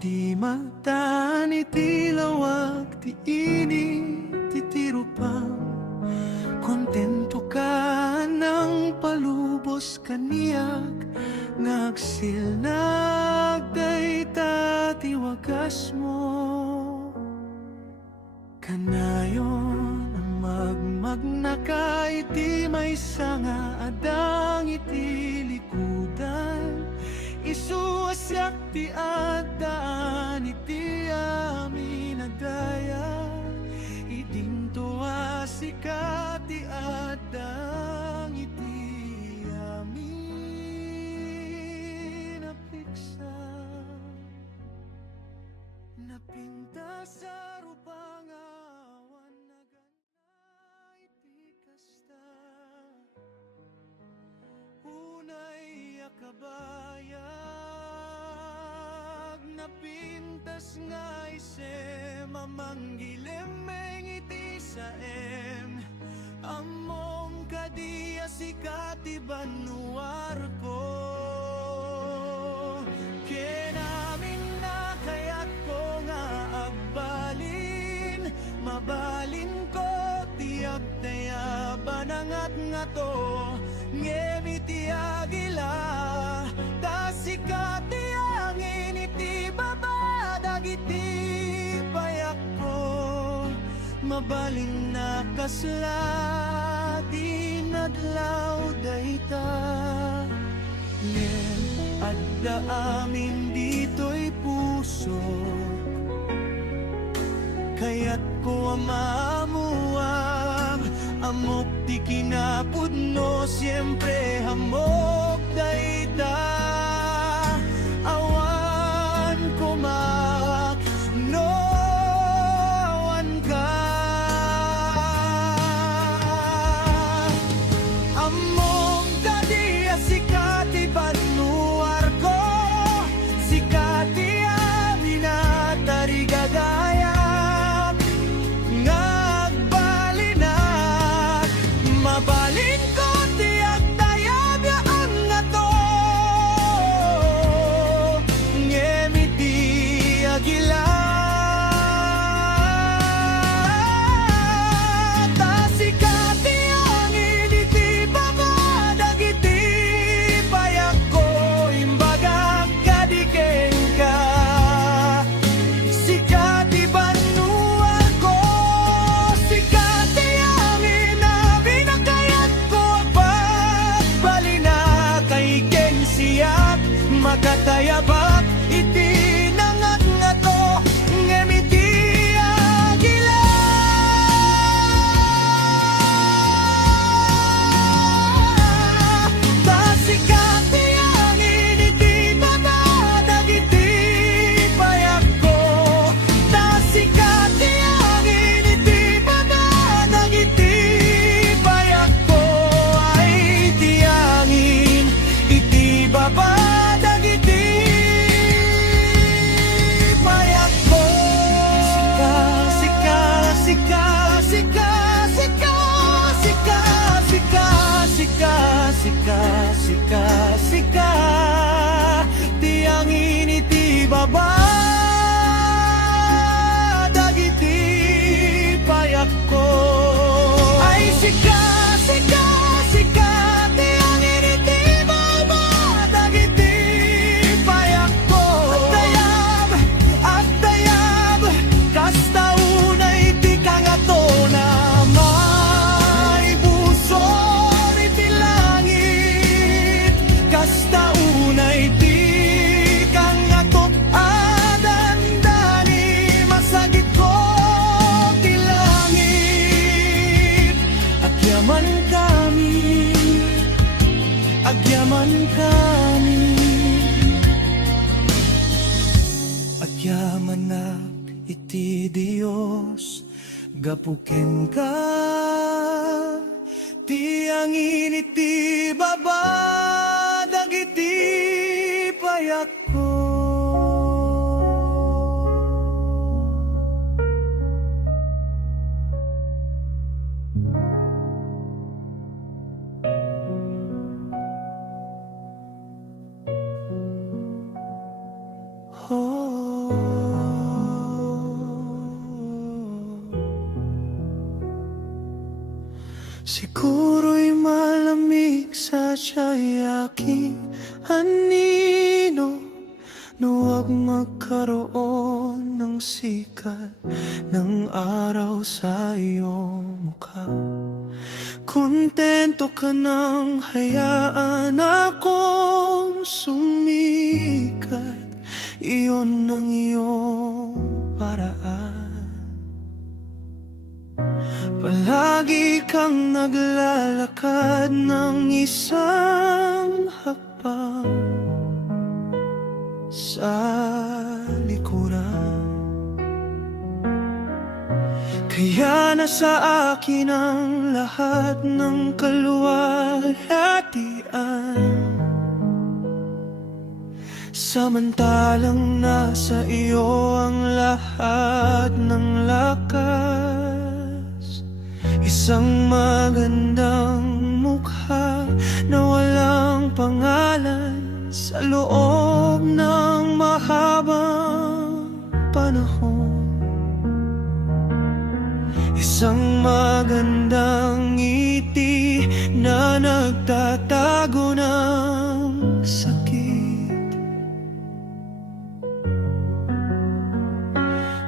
di matan iti lawag ti init ti tirupang kontento ka ng palubos kaniyak nagsil nagdayta ti wagas mo kanayon ang magmagnaka iti may sanga adang iti likudan isuasyak ti addaan iti amin agdaya idinto asika ti addang iti amin apiksa napinta sa rupang awan nagana iti kasta unay akabayag napintas nga ise mamanggilemeng iti saem amom kadia sikati banuar ko kenamin na kayat ko nga agbalin mabalin ko tiyak taya banangat nga to ngemiti agila tasikati angin iti babadag iti payak ko mabalin na kasla di nadlaw dayta yen adda amin dito'y puso kaya't ko amamuam amok di kinapudno siyempre hamok dayta awan kumak no awan ka amok dadi asikati banuar ko sikati aminatari gagayat ngagbalinak mabalin ko tiyak tayab yaan nga to ngemiti agila tasikati angin iti babadag iti payak ko imbagak kadiken ka sikati banuar ko sikati angin na binakayat ko pagbalina kay ken siyak makatayabak iti nangat nga to ngemiti agila tasikati angin iti babadag iti payak ko tasikati angin iti babadag iti payak ko ay iti angin iti babadag iti payak ko sika sika sika sika sika sika sika sika sika sika tiangin iti babadag iti payak ko ay sika sika sika tiangin iti babadag iti payak ko at dayab kasta unay iti kangato na may busor iti langit kasta unay iti kangato adandani masagit ko ti langit agyaman kami agyaman na iti Dios gapuken ka tiangin iti babadag iti payak ko oh. sadya'y aking anino, na huwag magkaroon ng sikat ng araw sa iyong mukha. Kontento ka nang hayaan akong sumikat, iyon ang iyong paraan. Palagi kang naglalakad ng isang hakbang sa likuran, kaya nasa akin ang lahat ng kaluwalhatian, samantalang nasa iyo ang lahat ng lakas. Isang magandang mukha na walang pangalan sa loob ng mahabang panahon. Isang magandang ngiti na nagtatago ng sakit.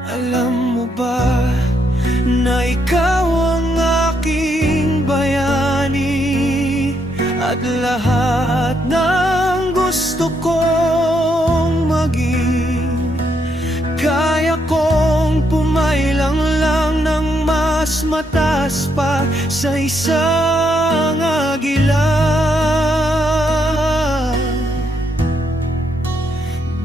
Alam mo ba na ikaw ang aking bayani, at lahat ng gusto kong maging, kaya kong pumailang lang ng mas mataas pa sa isang agila.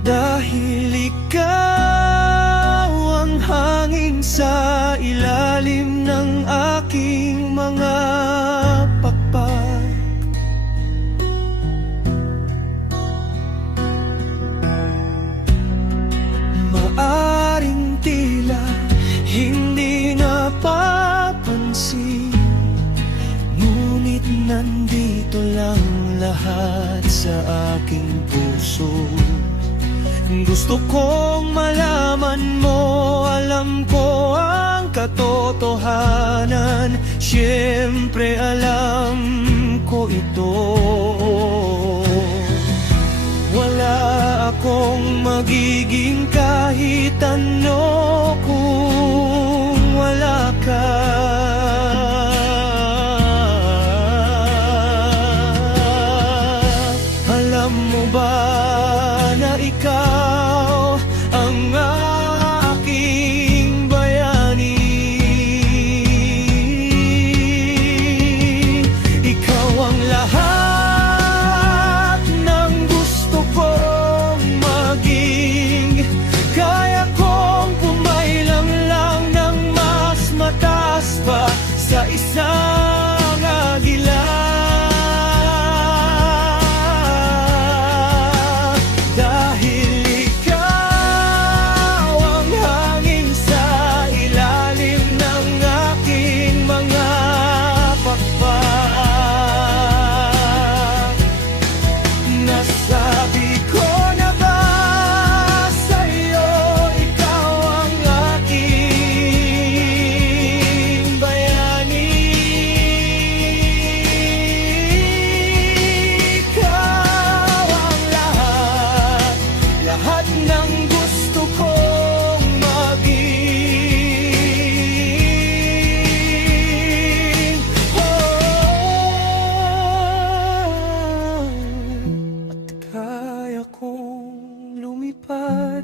Dahil ikaw ang hangin sa ilalim ng aking mga pakpak. Maaring tila hindi napapansin, ngunit nandito lang lahat sa aking puso. Gusto kong malaman mo, alam ko ang katotohanan, siyempre alam ko ito. Wala akong magiging kahit ano kung wala ka. Alam mo ba na ikaw ang aking bayani? Ikaw ang lahat ng gusto kong maging, kaya kong pumailang lang ng mas mataas pa sa isang agila.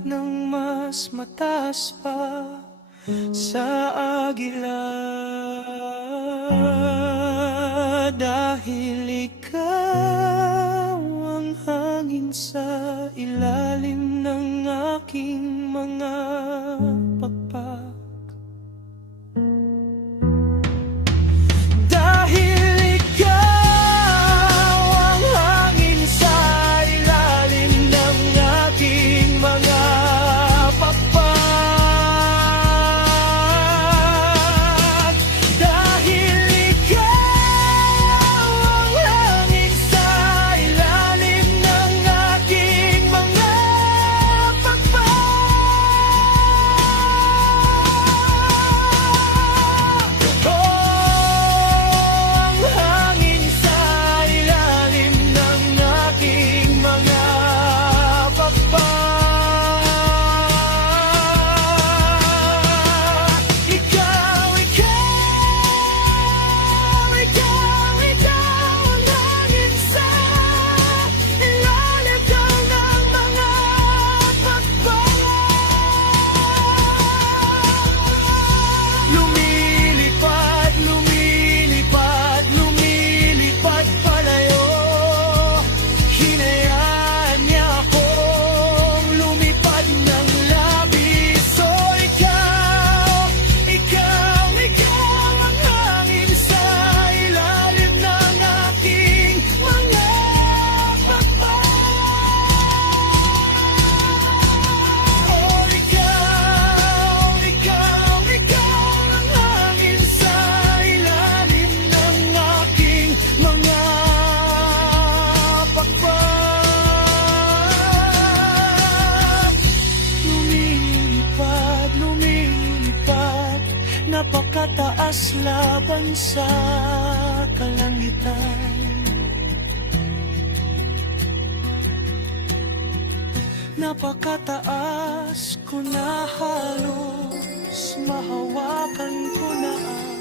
Ng mas mataas pa sa agila, dahil ikaw ang hangin sa ilalim ng aking mga pakpak. taas laban sa kalangitan. Napakataas ko na halos mahawakan ko na ang